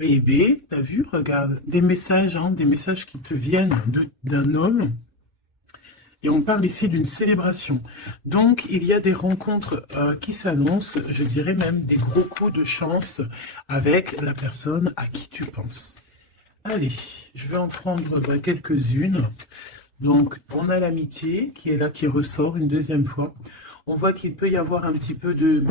Eh bien, t'as vu, regarde, des messages qui te viennent d'un homme, et on parle ici d'une célébration. Donc, il y a des rencontres qui s'annoncent, je dirais même des gros coups de chance avec la personne à qui tu penses. Allez, je vais en prendre quelques-unes. Donc, on a l'amitié qui est là, qui ressort une deuxième fois. On voit qu'il peut y avoir un petit peu de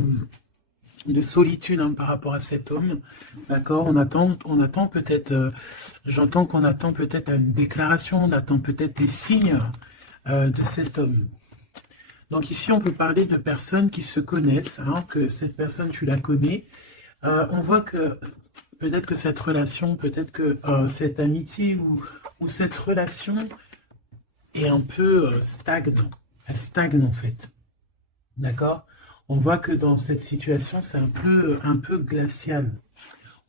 solitude par rapport à cet homme. D'accord? On attend peut-être, j'entends qu'on attend peut-être une déclaration, on attend peut-être des signes de cet homme. Donc ici, on peut parler de personnes qui se connaissent, que cette personne, tu la connais. On voit que peut-être que cette relation, peut-être que cette amitié ou cette relation est un peu stagne. Elle stagne en fait. D'accord? On voit que dans cette situation, c'est un peu glacial.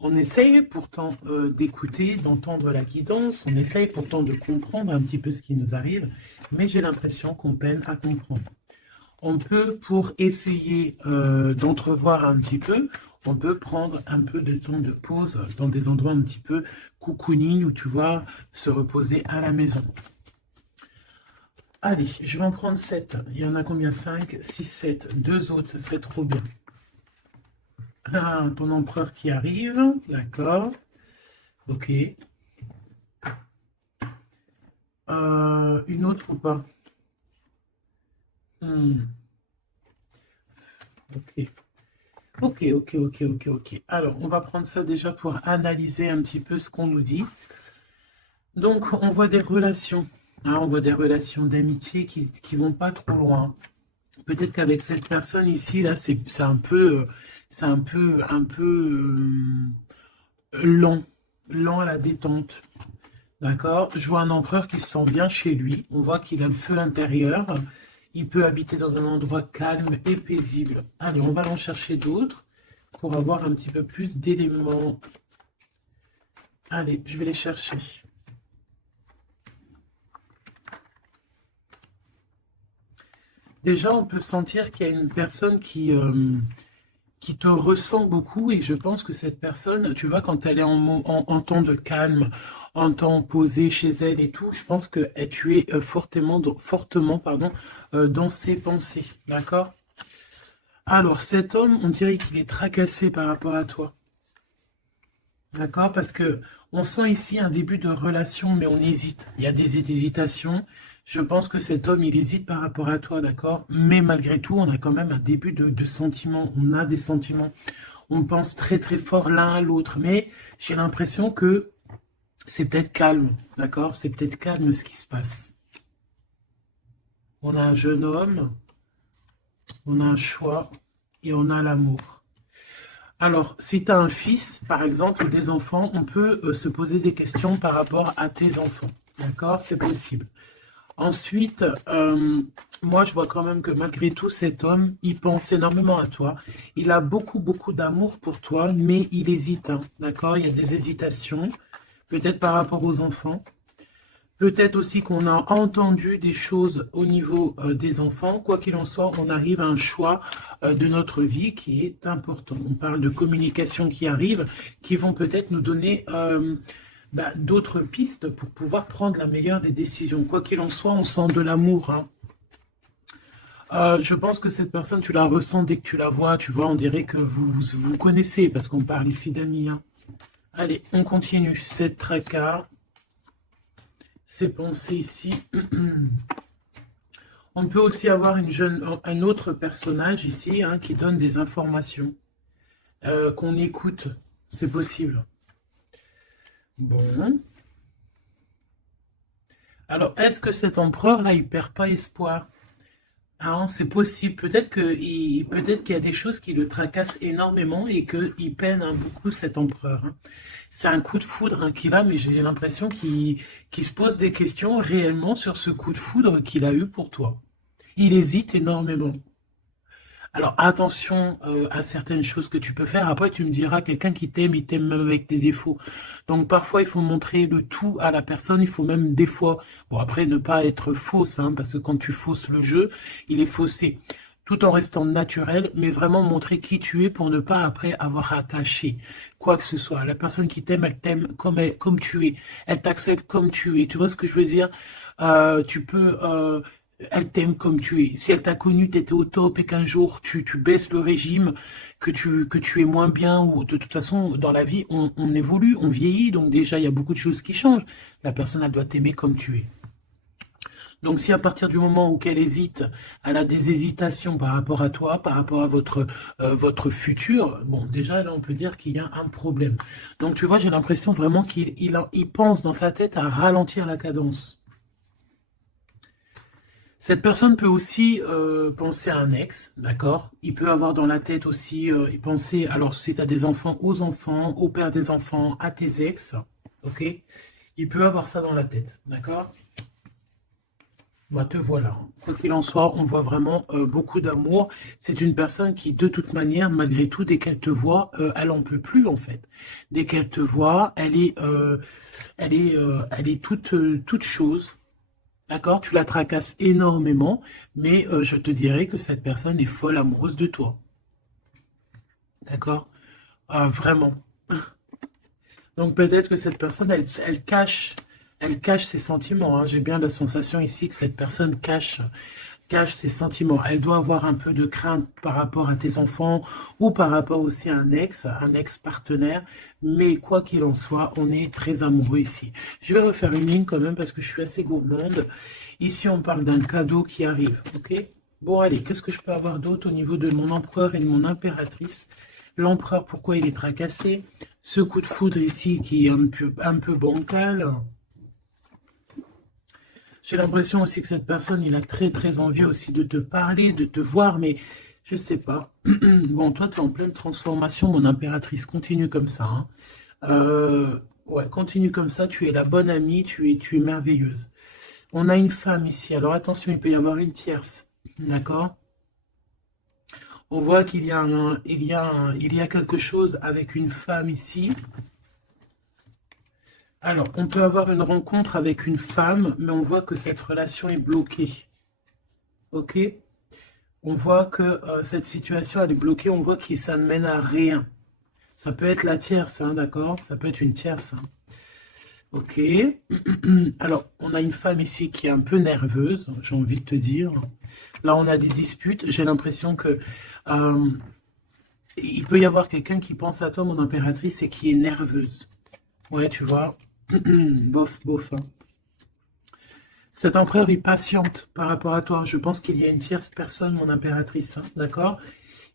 On essaye pourtant d'écouter, d'entendre la guidance, on essaye pourtant de comprendre un petit peu ce qui nous arrive, mais j'ai l'impression qu'on peine à comprendre. On peut, pour essayer d'entrevoir un petit peu, on peut prendre un peu de temps de pause dans des endroits un petit peu cocooning où tu vas se reposer à la maison. Allez, je vais en prendre 7. Il y en a combien? 5, 6, 7. Deux autres, ça serait trop bien. Ah, ton empereur qui arrive. D'accord. Ok. Une autre ou pas? Hmm, ok. Ok, ok, ok, ok, ok. Alors, on va prendre ça déjà pour analyser un petit peu ce qu'on nous dit. Donc, on voit des relations. On voit des relations d'amitié qui vont pas trop loin. Peut-être qu'avec cette personne ici, là, c'est un peu lent, lent à la détente. D'accord? Je vois un empereur qui se sent bien chez lui. On voit qu'il a le feu intérieur. Il peut habiter dans un endroit calme et paisible. Allez, on va en chercher d'autres pour avoir un petit peu plus d'éléments. Allez, je vais les chercher. Déjà, on peut sentir qu'il y a une personne qui te ressent beaucoup et je pense que cette personne, tu vois, quand elle est en temps de calme, en temps posé chez elle et tout, je pense que tu es fortement pardon, dans ses pensées. D'accord? Alors, cet homme, on dirait qu'il est tracassé par rapport à toi. D'accord? Parce que on sent ici un début de relation, mais on hésite. Il y a des hésitations. Je pense que cet homme, il hésite par rapport à toi, d'accord? Mais malgré tout, on a quand même un début de sentiments. On a des sentiments. On pense très très fort l'un à l'autre. Mais j'ai l'impression que c'est peut-être calme, d'accord? C'est peut-être calme ce qui se passe. On a un jeune homme, on a un choix et on a l'amour. Alors, si tu as un fils, par exemple, ou des enfants, on peut se poser des questions par rapport à tes enfants. D'accord? C'est possible. Ensuite, moi, je vois quand même que malgré tout, cet homme, il pense énormément à toi. Il a beaucoup, beaucoup d'amour pour toi, mais il hésite. D'accord? Il y a des hésitations, peut-être par rapport aux enfants. Peut-être aussi qu'on a entendu des choses au niveau des enfants. Quoi qu'il en soit, on arrive à un choix de notre vie qui est important. On parle de communication qui arrive, qui vont peut-être nous donner d'autres pistes pour pouvoir prendre la meilleure des décisions. Quoi qu'il en soit, on sent de l'amour. Je pense que cette personne, tu la ressens dès que tu la vois. Tu vois, on dirait que vous connaissez parce qu'on parle ici d'amis. Allez, on continue. Cette tracas. Ces pensées ici. On peut aussi avoir un autre personnage ici qui donne des informations, qu'on écoute. C'est possible. Bon. Alors, est-ce que cet empereur-là, il perd pas espoir? C'est possible. Peut-être qu'il y a des choses qui le tracassent énormément et qu'il peine beaucoup cet empereur. C'est un coup de foudre qu'il a, mais j'ai l'impression qu'il se pose des questions réellement sur ce coup de foudre qu'il a eu pour toi. Il hésite énormément. Alors attention à certaines choses que tu peux faire. Après, tu me diras, quelqu'un qui t'aime, il t'aime même avec tes défauts. Donc parfois, il faut montrer le tout à la personne. Il faut même des fois, bon après, ne pas être fausse, parce que quand tu fausses le jeu, il est faussé. tout en restant naturel, mais vraiment montrer qui tu es pour ne pas après avoir à cacher quoi que ce soit. La personne qui t'aime, elle t'aime comme tu es. Elle t'accepte comme tu es. Tu vois ce que je veux dire? Tu peux, elle t'aime comme tu es. Si elle t'a connu, t'étais au top et qu'un jour tu baisses le régime, que tu es moins bien, ou de toute façon, dans la vie, on évolue, on vieillit, donc déjà, il y a beaucoup de choses qui changent. La personne, elle doit t'aimer comme tu es. Donc si à partir du moment où qu'elle hésite, elle a des hésitations par rapport à toi, par rapport à votre futur, bon, déjà là on peut dire qu'il y a un problème. Donc tu vois, j'ai l'impression vraiment qu'il pense dans sa tête à ralentir la cadence. Cette personne peut aussi penser à un ex, d'accord? Il peut avoir dans la tête aussi, y penser, alors si tu as des enfants, aux enfants, au père des enfants, à tes ex, ok? Il peut avoir ça dans la tête, d'accord? Bah, te voilà. Quoi qu'il en soit, on voit vraiment beaucoup d'amour. C'est une personne qui, de toute manière, malgré tout, dès qu'elle te voit, elle en peut plus en fait. Dès qu'elle te voit, elle est toute chose. D'accord? Tu la tracasses énormément, mais je te dirais que cette personne est folle amoureuse de toi. D'accord? Vraiment. Donc peut-être que cette personne, elle cache ses sentiments, hein. J'ai bien la sensation ici que cette personne cache ses sentiments. Elle doit avoir un peu de crainte par rapport à tes enfants ou par rapport aussi à un ex-partenaire. Mais quoi qu'il en soit, on est très amoureux ici. Je vais refaire une ligne quand même parce que je suis assez gourmande. Ici, on parle d'un cadeau qui arrive, ok? Bon, allez, qu'est-ce que je peux avoir d'autre au niveau de mon empereur et de mon impératrice? L'empereur, pourquoi il est tracassé? Ce coup de foudre ici qui est un peu bancal. J'ai l'impression aussi que cette personne, il a très très envie aussi de te parler, de te voir, mais je sais pas. Bon, toi, tu es en pleine transformation, mon impératrice. Continue comme ça, hein. Ouais, continue comme ça. Tu es la bonne amie, tu es merveilleuse. On a une femme ici. Alors attention, il peut y avoir une tierce. D'accord? On voit qu'il y a il y a quelque chose avec une femme ici. Alors, on peut avoir une rencontre avec une femme, mais on voit que cette relation est bloquée. Ok? On voit que cette situation, elle est bloquée. On voit que ça ne mène à rien. Ça peut être la tierce, hein, d'accord? Ça peut être une tierce, hein. Ok. Alors, on a une femme ici qui est un peu nerveuse, j'ai envie de te dire. Là, on a des disputes. J'ai l'impression que il peut y avoir quelqu'un qui pense à toi, mon impératrice, et qui est nerveuse. Ouais, tu vois. Bof, bof, hein. Cet empereur est patiente par rapport à toi. Je pense qu'il y a une tierce personne, mon impératrice, hein, d'accord?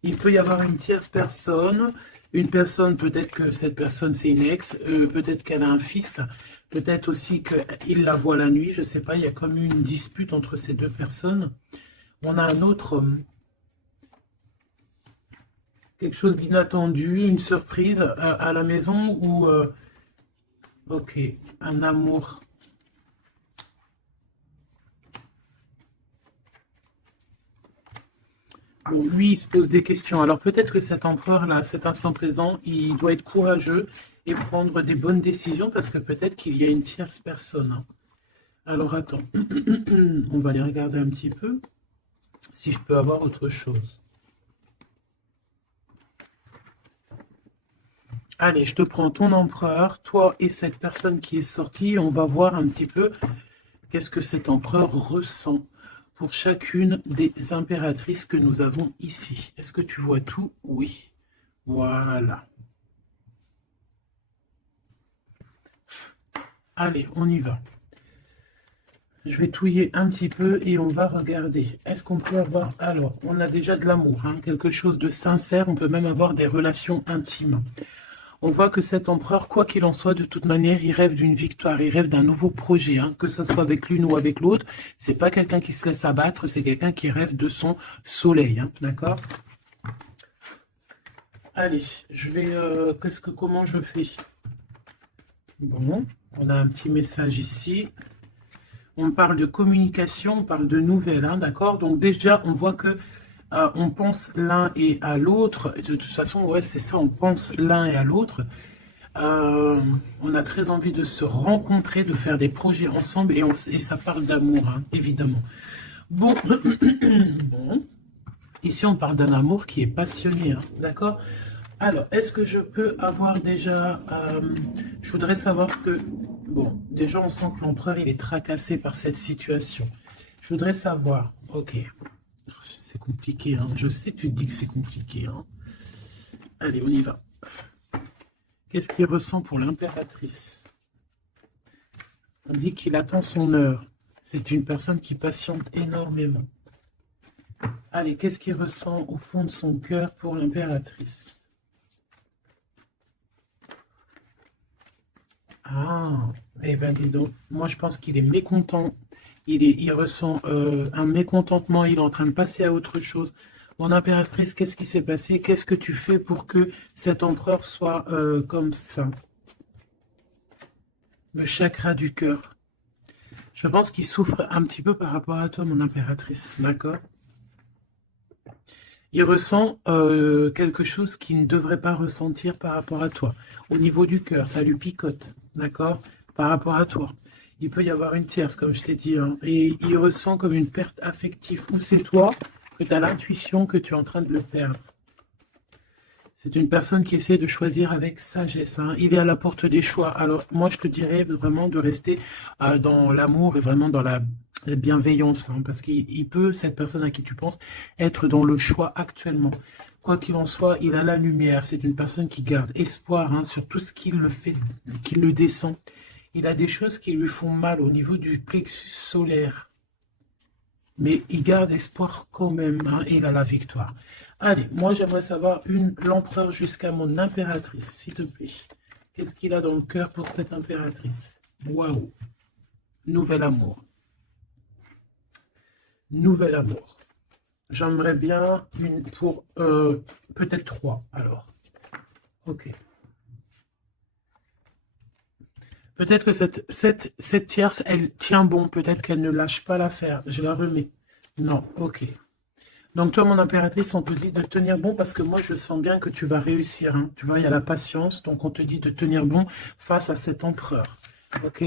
Il peut y avoir une tierce personne. Une personne, peut-être que cette personne, c'est une ex. Peut-être qu'elle a un fils. Peut-être aussi qu'il la voit la nuit. Je ne sais pas, il y a comme une dispute entre ces deux personnes. On a un autre... quelque chose d'inattendu, une surprise à la maison ou... ok, un amour. Bon, lui, il se pose des questions. Alors peut-être que cet empereur-là, à cet instant présent, il doit être courageux et prendre des bonnes décisions parce que peut-être qu'il y a une tierce personne, hein. Alors attends, on va aller regarder un petit peu si je peux avoir autre chose. Allez, je te prends ton empereur, toi et cette personne qui est sortie. On va voir un petit peu qu'est-ce que cet empereur ressent pour chacune des impératrices que nous avons ici. Est-ce que tu vois tout? Oui. Voilà. Allez, on y va. Je vais touiller un petit peu et on va regarder. Est-ce qu'on peut avoir... Alors, on a déjà de l'amour, hein, quelque chose de sincère. On peut même avoir des relations intimes. On voit que cet empereur, quoi qu'il en soit, de toute manière, il rêve d'une victoire, il rêve d'un nouveau projet, hein, que ce soit avec l'une ou avec l'autre. C'est pas quelqu'un qui se laisse abattre, c'est quelqu'un qui rêve de son soleil, hein, d'accord? Allez, je vais... comment je fais? Bon, on a un petit message ici. On parle de communication, on parle de nouvelles, hein, d'accord? Donc déjà, on voit que on pense l'un et à l'autre. De toute façon, ouais, c'est ça, on pense l'un et à l'autre. On a très envie de se rencontrer, de faire des projets ensemble, et ça parle d'amour, hein, évidemment. Bon, bon. Ici, on parle d'un amour qui est passionné, hein, d'accord? Alors, est-ce que je peux avoir déjà... je voudrais savoir que... Bon, déjà, on sent que l'empereur, il est tracassé par cette situation. Je voudrais savoir... Ok, c'est compliqué, hein. Je sais que tu te dis que c'est compliqué, hein. Allez, on y va. Qu'est-ce qu'il ressent pour l'impératrice? On dit qu'il attend son heure. C'est une personne qui patiente énormément. Allez, qu'est-ce qu'il ressent au fond de son cœur pour l'impératrice? Ah, eh ben dis donc, moi je pense qu'il est mécontent. Il ressent un mécontentement, il est en train de passer à autre chose. Mon impératrice, qu'est-ce qui s'est passé? Qu'est-ce que tu fais pour que cet empereur soit comme ça? Le chakra du cœur. Je pense qu'il souffre un petit peu par rapport à toi, mon impératrice, d'accord? Il ressent quelque chose qu'il ne devrait pas ressentir par rapport à toi. Au niveau du cœur, ça lui picote, d'accord? Par rapport à toi. Il peut y avoir une tierce, comme je t'ai dit, hein, et il ressent comme une perte affective. Ou c'est toi que tu as l'intuition que tu es en train de le perdre. C'est une personne qui essaie de choisir avec sagesse, hein. Il est à la porte des choix. Alors, moi, je te dirais vraiment de rester dans l'amour et vraiment dans la bienveillance, hein, parce qu'il peut, cette personne à qui tu penses, être dans le choix actuellement. Quoi qu'il en soit, il a la lumière. C'est une personne qui garde espoir, hein, sur tout ce qui le fait, qui le descend. Il a des choses qui lui font mal au niveau du plexus solaire. Mais il garde espoir quand même, hein, et il a la victoire. Allez, moi j'aimerais savoir l'empereur jusqu'à mon impératrice, s'il te plaît. Qu'est-ce qu'il a dans le cœur pour cette impératrice? Waouh! Nouvel amour. Nouvel amour. J'aimerais bien une pour peut-être 3, alors. Ok. Peut-être que cette tierce, elle tient bon. Peut-être qu'elle ne lâche pas l'affaire. Je la remets. Non, ok. Donc toi, mon impératrice, on te dit de tenir bon parce que moi, je sens bien que tu vas réussir, hein. Tu vois, il y a la patience. Donc on te dit de tenir bon face à cet empereur. Ok.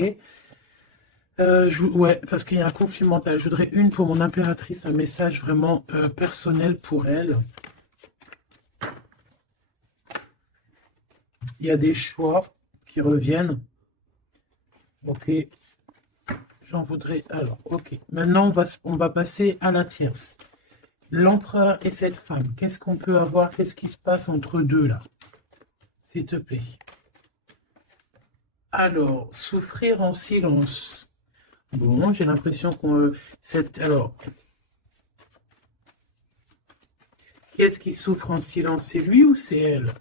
Ouais, parce qu'il y a un conflit mental. Je voudrais une pour mon impératrice, un message vraiment personnel pour elle. Il y a des choix qui reviennent. Ok. J'en voudrais... Alors, ok. Maintenant, on va passer à la tierce. L'empereur et cette femme. Qu'est-ce qu'on peut avoir? Qu'est-ce qui se passe entre eux deux, là? S'il te plaît. Alors, souffrir en silence. Bon, j'ai l'impression qu'on... Alors, qui est-ce qui souffre en silence? C'est lui ou c'est elle?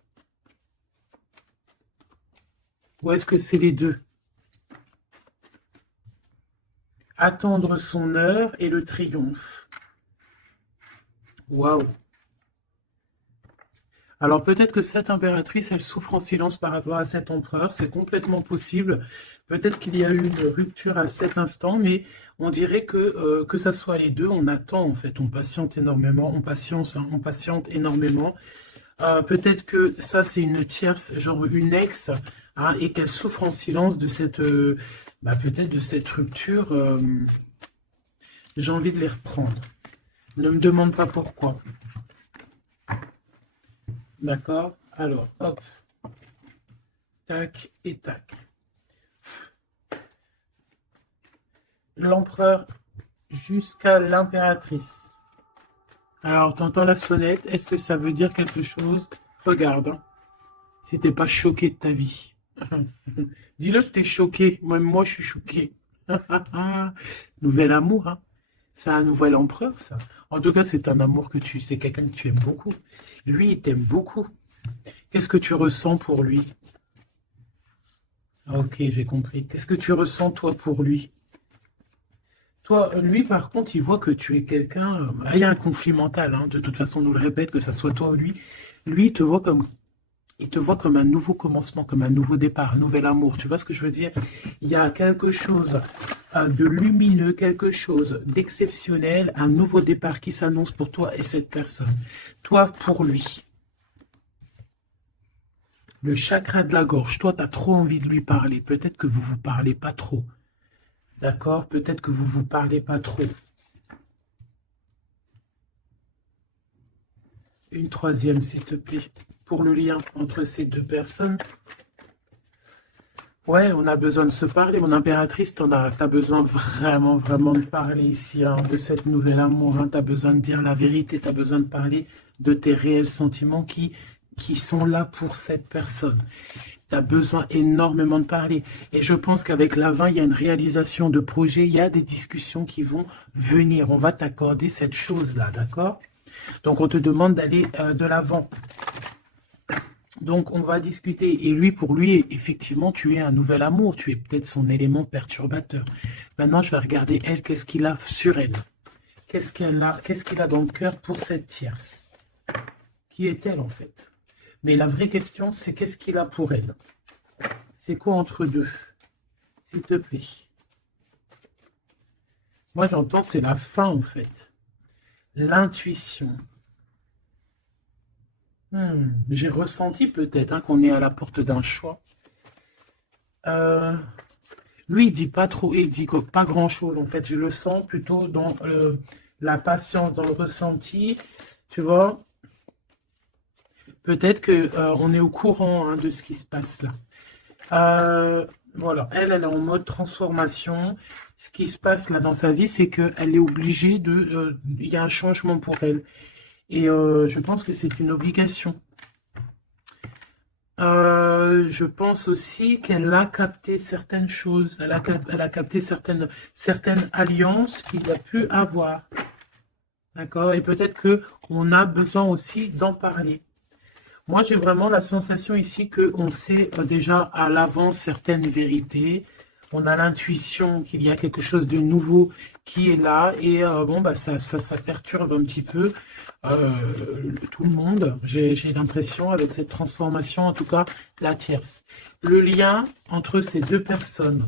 Ou est-ce que c'est les deux? Attendre son heure et le triomphe. Waouh! Alors peut-être que cette impératrice, elle souffre en silence par rapport à cet empereur, c'est complètement possible. Peut-être qu'il y a eu une rupture à cet instant, mais on dirait que ça soit les deux, on attend en fait, on patiente énormément, on patience, hein, on patiente énormément. Peut-être que ça c'est une tierce, genre une ex, hein, et qu'elle souffre en silence de cette, peut-être de cette rupture. J'ai envie de les reprendre. Ne me demande pas pourquoi. D'accord? Alors, hop. Tac et tac. L'empereur jusqu'à l'impératrice. Alors, t'entends la sonnette. Est-ce que ça veut dire quelque chose? Regarde, hein. Si t'es pas choqué de ta vie. Dis-le que t'es choqué. Même moi, je suis choqué. Nouvel amour, hein. C'est un nouvel empereur, ça. En tout cas, c'est un amour c'est quelqu'un que tu aimes beaucoup. Lui, il t'aime beaucoup. Qu'est-ce que tu ressens pour lui? Ah, ok, j'ai compris. Qu'est-ce que tu ressens, toi, pour lui? Toi, lui, par contre, il voit que tu es quelqu'un... Là, il y a un conflit mental, hein. De toute façon, on nous le répète, que ça soit toi ou lui. Lui, il te voit comme un nouveau commencement, comme un nouveau départ, un nouvel amour. Tu vois ce que je veux dire? Il y a quelque chose de lumineux, quelque chose d'exceptionnel, un nouveau départ qui s'annonce pour toi et cette personne. Toi, pour lui. Le chakra de la gorge. Toi, tu as trop envie de lui parler. Peut-être que vous vous parlez pas trop. D'accord? Peut-être que vous vous parlez pas trop. une troisième, s'il te plaît, pour le lien entre ces deux personnes. Ouais, on a besoin de se parler. Mon impératrice, t'as besoin vraiment, vraiment de parler ici, hein, de cette nouvelle amour. Hein. T'as besoin de dire la vérité, t'as besoin de parler de tes réels sentiments qui sont là pour cette personne. Tu as besoin énormément de parler. Et je pense qu'avec la 20, il y a une réalisation de projet, il y a des discussions qui vont venir. On va t'accorder cette chose-là, d'accord? Donc, on te demande d'aller de l'avant. Donc, on va discuter. Et lui, pour lui, effectivement, tu es un nouvel amour. Tu es peut-être son élément perturbateur. Maintenant, je vais regarder, elle, qu'est-ce qu'il a sur elle? Qu'est-ce qu'il a dans le cœur pour cette tierce? Qui est-elle, en fait? Mais la vraie question, c'est qu'est-ce qu'il a pour elle? C'est quoi entre deux? S'il te plaît. Moi, j'entends, c'est la fin, en fait. L'intuition. J'ai ressenti peut-être hein, qu'on est à la porte d'un choix. Lui, il dit pas trop, il dit pas grand-chose, en fait. Je le sens plutôt dans la patience, dans le ressenti. Tu vois? Peut-être qu'on est au courant hein, de ce qui se passe là. Voilà, elle est en mode transformation. Ce qui se passe là dans sa vie, c'est qu'elle est obligée de... Il y a un changement pour elle. Et je pense que c'est une obligation. Je pense aussi qu'elle a capté certaines choses. Elle a capté certaines alliances qu'il a pu avoir. D'accord? Et peut-être qu'on a besoin aussi d'en parler. Moi, j'ai vraiment la sensation ici qu'on sait déjà à l'avance certaines vérités. On a l'intuition qu'il y a quelque chose de nouveau qui est là. Et bon, bah, ça perturbe un petit peu tout le monde. J'ai l'impression, avec cette transformation, en tout cas, la tierce. Le lien entre ces deux personnes.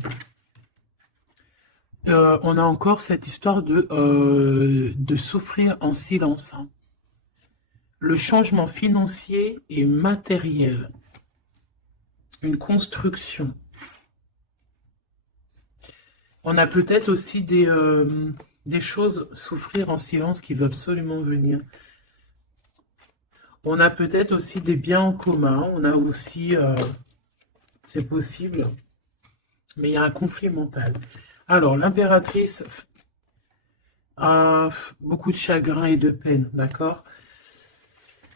On a encore cette histoire de souffrir en silence. Hein. Le changement financier et matériel, une construction. On a peut-être aussi des choses souffrir en silence qui veulent absolument venir. On a peut-être aussi des biens en commun, on a aussi, c'est possible, mais il y a un conflit mental. Alors, l'impératrice a beaucoup de chagrin et de peine, d'accord?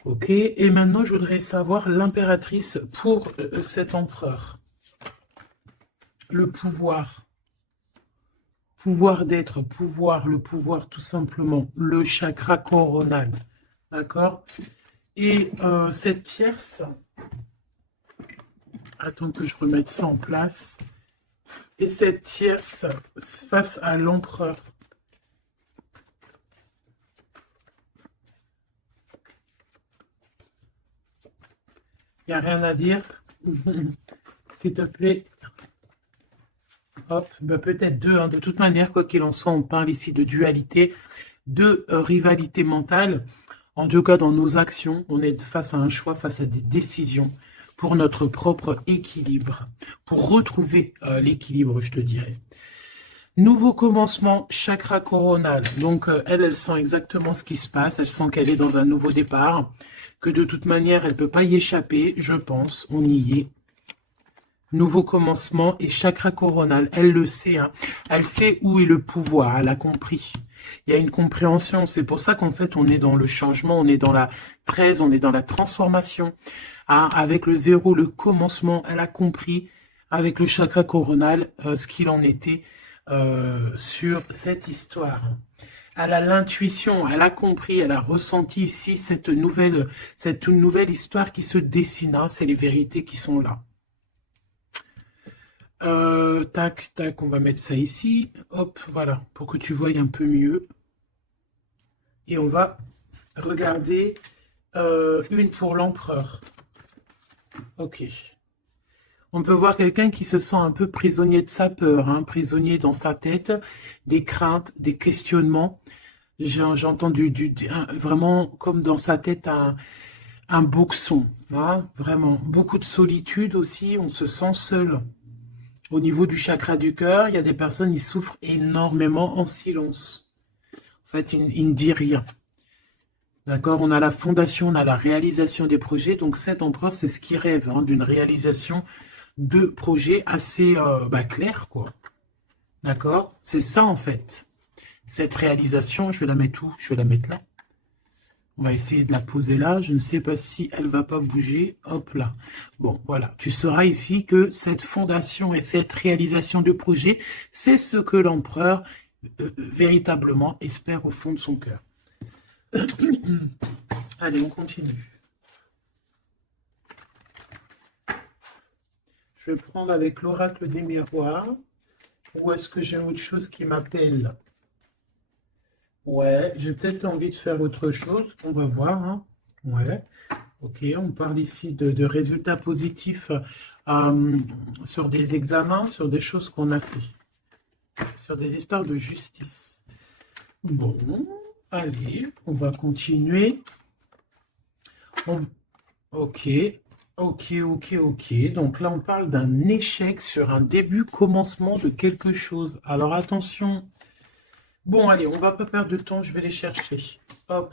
Ok, et maintenant je voudrais savoir l'impératrice pour cet empereur. Le pouvoir. Pouvoir d'être, pouvoir, le pouvoir tout simplement. Le chakra coronal. D'accord? Et cette tierce, attends que je remette ça en place. Et cette tierce face à l'empereur. Il n'y a rien à dire. S'il te plaît. Hop, bah peut-être deux. Hein. De toute manière, quoi qu'il en soit, on parle ici de dualité, de rivalité mentale. En tout cas, dans nos actions, on est face à un choix, face à des décisions pour notre propre équilibre. Pour retrouver l'équilibre, je te dirais. Nouveau commencement, chakra coronal. Donc, elle sent exactement ce qui se passe. Elle sent qu'elle est dans un nouveau départ. Que de toute manière, elle ne peut pas y échapper, je pense. On y est. Nouveau commencement et chakra coronal. Elle le sait. Hein. Elle sait où est le pouvoir. Elle a compris. Il y a une compréhension. C'est pour ça qu'en fait, on est dans le changement. On est dans la 13. On est dans la transformation. Hein. Avec le 0, le commencement. Elle a compris avec le chakra coronal ce qu'il en était sur cette histoire. Elle a l'intuition, elle a compris, elle a ressenti ici cette nouvelle histoire qui se dessine. Hein. C'est les vérités qui sont là. Tac, tac, on va mettre ça ici. Hop, voilà, pour que tu voies un peu mieux. Et on va regarder une pour l'empereur. Ok. On peut voir quelqu'un qui se sent un peu prisonnier de sa peur, hein, prisonnier dans sa tête, des craintes, des questionnements. J'ai entendu vraiment comme dans sa tête un boxon, hein, vraiment. Beaucoup de solitude aussi, on se sent seul. Au niveau du chakra du cœur, il y a des personnes qui souffrent énormément en silence. En fait, ils ne disent rien. D'accord? On a la fondation, on a la réalisation des projets. Donc cet empereur, c'est ce qui rêve hein, d'une réalisation de projets assez clairs, quoi. D'accord? C'est ça en fait. Cette réalisation, je vais la mettre où? Je vais la mettre là. On va essayer de la poser là. Je ne sais pas si elle va pas bouger. Hop là. Bon, voilà. Tu sauras ici que cette fondation et cette réalisation de projet, c'est ce que l'empereur véritablement espère au fond de son cœur. Allez, on continue. Je vais prendre avec l'oracle des miroirs. Ou est-ce que j'ai autre chose qui m'appelle? Ouais, j'ai peut-être envie de faire autre chose. On va voir, hein. Ouais. Ok, on parle ici de résultats positifs euh, sur des examens, sur des choses qu'on a fait, sur des histoires de justice. Bon, allez, on va continuer. Ok, ok. Donc là, on parle d'un échec sur un début, commencement de quelque chose. Alors attention. Bon, allez, on va pas perdre de temps, je vais les chercher. Hop.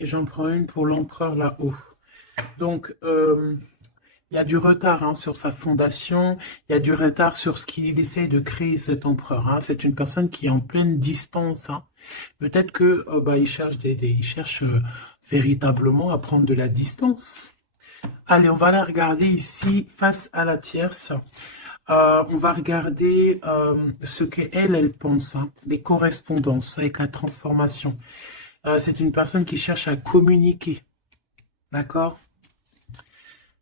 Et j'en prends une pour l'empereur là-haut. Donc, il y a du retard hein, sur sa fondation, il y a du retard sur ce qu'il essaie de créer cet empereur. Hein. C'est une personne qui est en pleine distance. Hein. Peut-être que il cherche il cherche véritablement à prendre de la distance. Allez, on va la regarder ici face à la tierce. On va regarder ce qu'elle, elle pense, hein, les correspondances avec la transformation. C'est une personne qui cherche à communiquer. D'accord?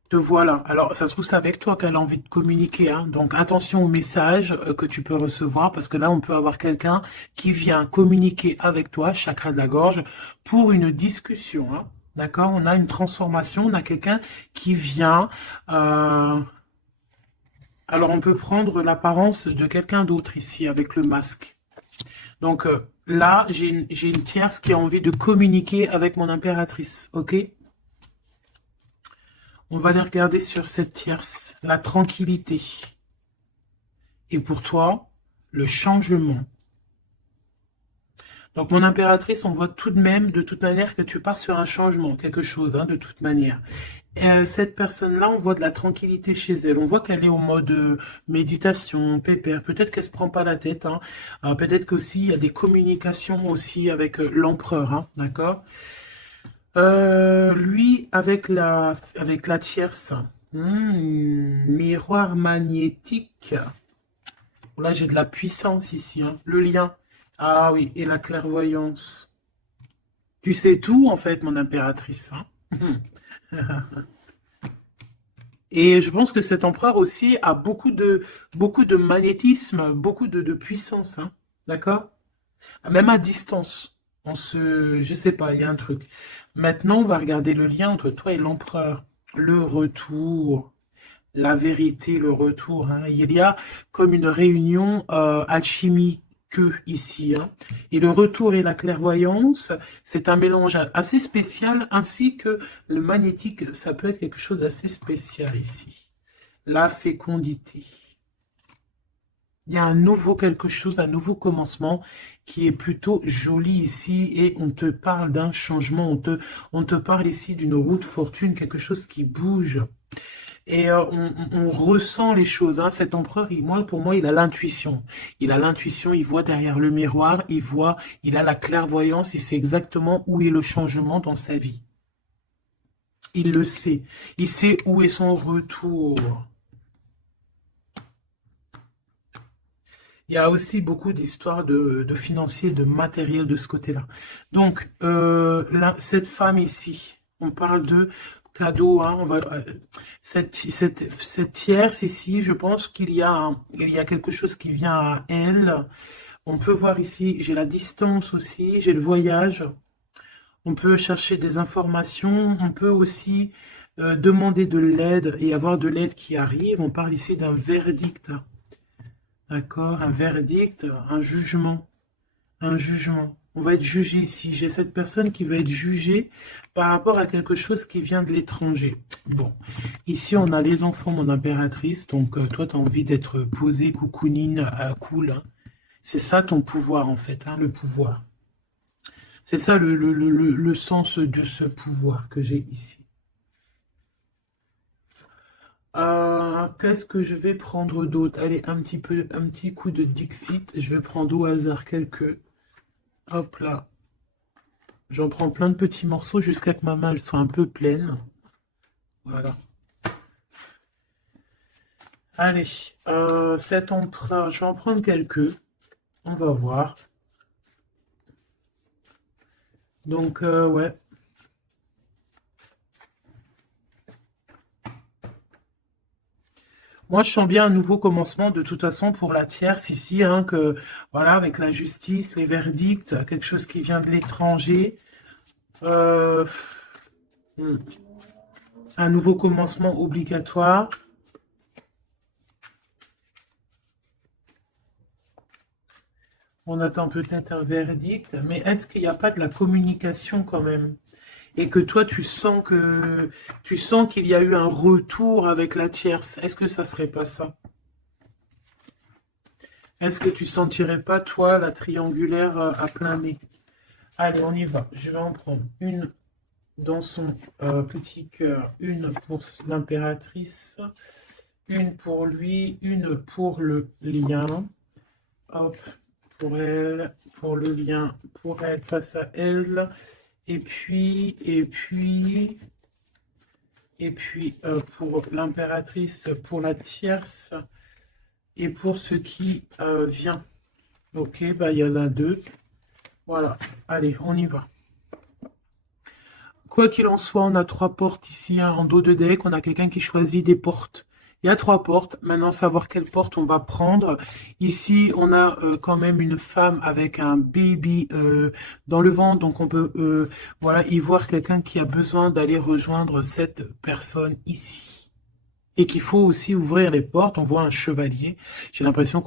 Te voilà. Alors, ça se trouve, c'est avec toi qu'elle a envie de communiquer. Hein. Donc, attention aux messages que tu peux recevoir, parce que là, on peut avoir quelqu'un qui vient communiquer avec toi, chakra de la gorge, pour une discussion. Hein. D'accord? On a une transformation, on a quelqu'un qui vient... Alors, on peut prendre l'apparence de quelqu'un d'autre ici, avec le masque. Donc, là, j'ai une tierce qui a envie de communiquer avec mon impératrice. OK? On va les regarder sur cette tierce, la tranquillité. Et pour toi, le changement. Donc, mon impératrice, on voit tout de même, de toute manière, que tu pars sur un changement, quelque chose, hein, de toute manière. Et, cette personne-là, on voit de la tranquillité chez elle. On voit qu'elle est au mode méditation, pépère. Peut-être qu'elle se prend pas la tête. Hein. Peut-être qu'aussi, il y a des communications aussi avec l'empereur. Hein, d'accord? Lui, avec la tierce, miroir magnétique. Là, j'ai de la puissance ici. Hein. Le lien. Ah oui, et la clairvoyance. Tu sais tout, en fait, mon impératrice. Hein. Et je pense que cet empereur aussi a beaucoup de magnétisme, beaucoup de puissance. Hein. D'accord? Même à distance. Je sais pas, il y a un truc. Maintenant, on va regarder le lien entre toi et l'empereur. Le retour, la vérité, le retour. Hein. Il y a comme une réunion alchimique ici. Hein. Et le retour et la clairvoyance, c'est un mélange assez spécial, ainsi que le magnétique, ça peut être quelque chose d'assez spécial ici. La fécondité. Il y a un nouveau quelque chose, un nouveau commencement qui est plutôt joli ici et on te parle d'un changement, on te parle ici d'une roue de fortune, quelque chose qui bouge. Et on ressent les choses. Hein. Cet empereur, pour moi, il a l'intuition. Il a l'intuition, il voit derrière le miroir, il a la clairvoyance, il sait exactement où est le changement dans sa vie. Il le sait. Il sait où est son retour. Il y a aussi beaucoup d'histoires de financiers, de matériel de ce côté-là. Donc, cette femme ici, on parle de cadeau, hein, cette tierce ici, je pense il y a quelque chose qui vient à elle. On peut voir ici, j'ai la distance aussi, j'ai le voyage. On peut chercher des informations, on peut aussi demander de l'aide et avoir de l'aide qui arrive. On parle ici d'un verdict. D'accord, un verdict, un jugement, un jugement. On va être jugé ici. J'ai cette personne qui va être jugée par rapport à quelque chose qui vient de l'étranger. Bon, ici on a les enfants, mon impératrice. Donc toi, tu as envie d'être posée, coucounine, cool. Hein. C'est ça ton pouvoir en fait, hein, le pouvoir. C'est ça le sens de ce pouvoir que j'ai ici. Qu'est-ce que je vais prendre d'autre? Allez, un petit coup de Dixit. Je vais prendre au hasard quelques. Hop là. J'en prends plein de petits morceaux jusqu'à que ma main elle soit un peu pleine. Voilà. Allez, cet emprunt, je vais en prendre quelques. On va voir. Donc, ouais. Moi, je sens bien un nouveau commencement de toute façon pour la tierce ici, hein, que voilà, avec la justice, les verdicts, quelque chose qui vient de l'étranger. Euh, hmm, un nouveau commencement obligatoire. On attend peut-être un verdict, mais est-ce qu'il n'y a pas de la communication quand même? Et que toi, tu sens qu'il y a eu un retour avec la tierce. Est-ce que ça serait pas ça? Est-ce que tu sentirais pas, toi, la triangulaire à plein nez? Allez, on y va. Je vais en prendre une dans son petit cœur, une pour l'impératrice, une pour lui, une pour le lien. Hop, pour elle, pour le lien, pour elle, face à elle. Et puis, pour l'impératrice, pour la tierce, et pour ce qui vient. Ok, bah il y en a deux. Voilà, allez, on y va. Quoi qu'il en soit, on a trois portes ici, hein, en dos de deck. On a quelqu'un qui choisit des portes. Il y a trois portes. Maintenant, savoir quelle porte on va prendre. Ici, on a quand même une femme avec un baby dans le ventre. Donc, on peut voilà, y voir quelqu'un qui a besoin d'aller rejoindre cette personne ici. Et qu'il faut aussi ouvrir les portes. On voit un chevalier. J'ai l'impression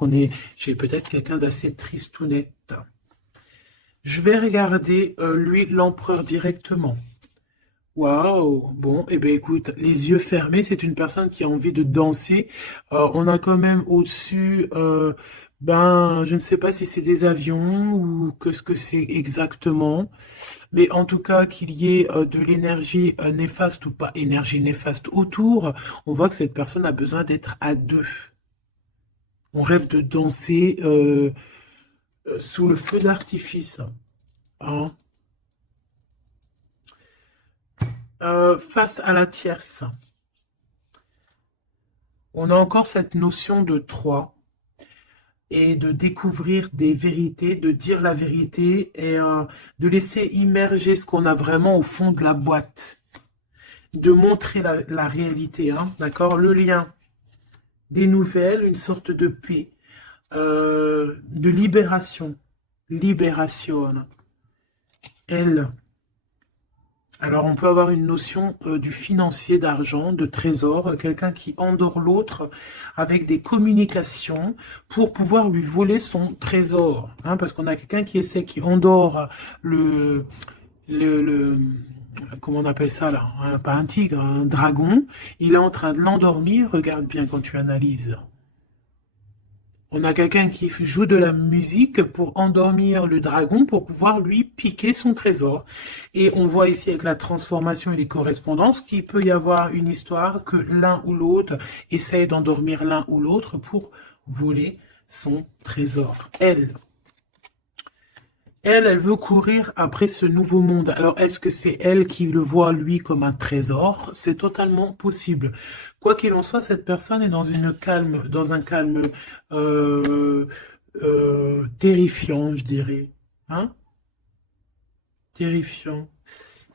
j'ai peut-être quelqu'un d'assez tristounette. Je vais regarder, lui, l'empereur directement. Waouh, bon, eh bien écoute, les yeux fermés, c'est une personne qui a envie de danser. On a quand même au-dessus, ben, je ne sais pas si c'est des avions ou que ce que c'est exactement, mais en tout cas qu'il y ait de l'énergie néfaste ou pas énergie néfaste autour, on voit que cette personne a besoin d'être à deux. On rêve de danser sous le feu d'artifice. Hein. Face à la tierce. On a encore cette notion de trois et de découvrir des vérités, de dire la vérité et de laisser immerger ce qu'on a vraiment au fond de la boîte, de montrer la réalité, hein, d'accord? Le lien, des nouvelles, une sorte de paix, de libération, libération. Elle. Alors, on peut avoir une notion du financier, d'argent, de trésor, quelqu'un qui endort l'autre avec des communications pour pouvoir lui voler son trésor. Hein, parce qu'on a quelqu'un qui endort le, comment on appelle ça là, hein, pas un tigre, un dragon. Il est en train de l'endormir. Regarde bien quand tu analyses. On a quelqu'un qui joue de la musique pour endormir le dragon pour pouvoir lui piquer son trésor. Et on voit ici avec la transformation et les correspondances qu'il peut y avoir une histoire que l'un ou l'autre essaye d'endormir l'un ou l'autre pour voler son trésor. Elle veut courir après ce nouveau monde. Alors, est-ce que c'est elle qui le voit, lui, comme un trésor? C'est totalement possible. Quoi qu'il en soit, cette personne est dans un calme euh, terrifiant, je dirais. Hein? Terrifiant.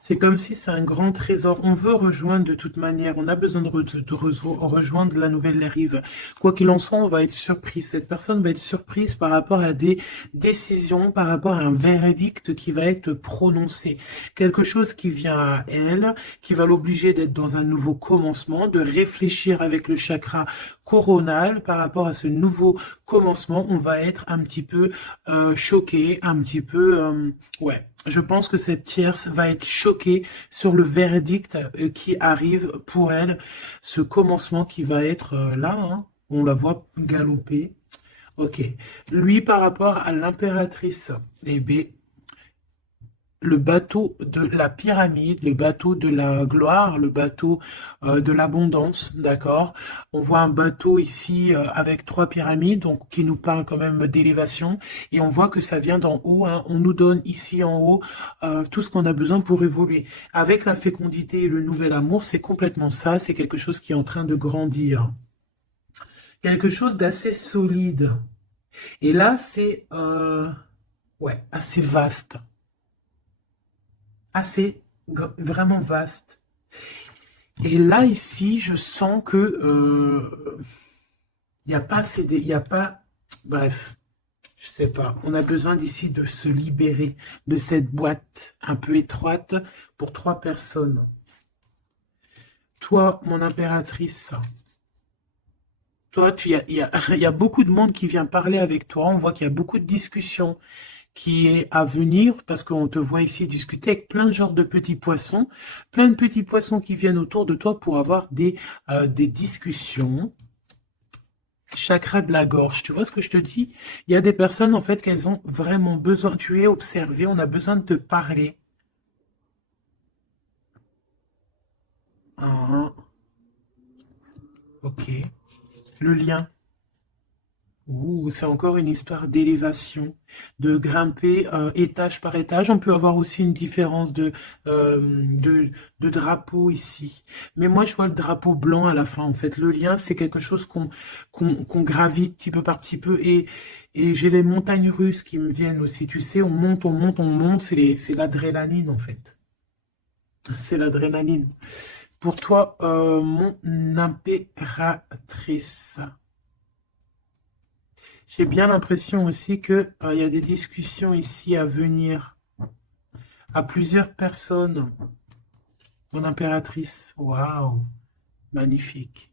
C'est comme si c'est un grand trésor. On veut rejoindre de toute manière. On a besoin rejoindre la nouvelle rive. Quoi qu'il en soit, on va être surpris. Cette personne va être surprise par rapport à des décisions, par rapport à un verdict qui va être prononcé. Quelque chose qui vient à elle, qui va l'obliger d'être dans un nouveau commencement, de réfléchir avec le chakra coronal par rapport à ce nouveau commencement. On va être un petit peu choqué, un petit peu... ouais. Je pense que cette tierce va être choquée sur le verdict qui arrive pour elle, ce commencement qui va être là, hein. On la voit galoper. Ok. Lui, par rapport à l'impératrice, eh bien, le bateau de la pyramide, le bateau de la gloire, le bateau de l'abondance, d'accord? On voit un bateau ici avec trois pyramides, donc qui nous parle quand même d'élévation, et on voit que ça vient d'en haut, hein. On nous donne ici en haut tout ce qu'on a besoin pour évoluer. Avec la fécondité et le nouvel amour, c'est complètement ça, c'est quelque chose qui est en train de grandir. Quelque chose d'assez solide. Et là, c'est ouais, assez vaste. Assez vraiment vaste. Et là, ici, je sens que il n'y a pas assez il y a pas, bref, je sais pas. On a besoin d'ici de se libérer de cette boîte un peu étroite pour trois personnes. Toi, mon impératrice, toi, il y a beaucoup de monde qui vient parler avec toi. On voit qu'il y a beaucoup de discussions qui est à venir, parce qu'on te voit ici discuter avec plein de genres de petits poissons, plein de petits poissons qui viennent autour de toi pour avoir des discussions. Chakra de la gorge, tu vois ce que je te dis? Il y a des personnes, en fait, qu'elles ont vraiment besoin, tu es observé, on a besoin de te parler. Ah, ok. Le lien. Ouh, c'est encore une histoire d'élévation, de grimper étage par étage. On peut avoir aussi une différence de drapeau ici. Mais moi, je vois le drapeau blanc à la fin, en fait. Le lien, c'est quelque chose qu'on gravite petit peu par petit peu. Et j'ai les montagnes russes qui me viennent aussi. Tu sais, on monte, on monte, on monte. C'est l'adrénaline, en fait. C'est l'adrénaline. Pour toi, mon impératrice. J'ai bien l'impression aussi que il y a des discussions ici à venir à plusieurs personnes. Mon impératrice, waouh, magnifique.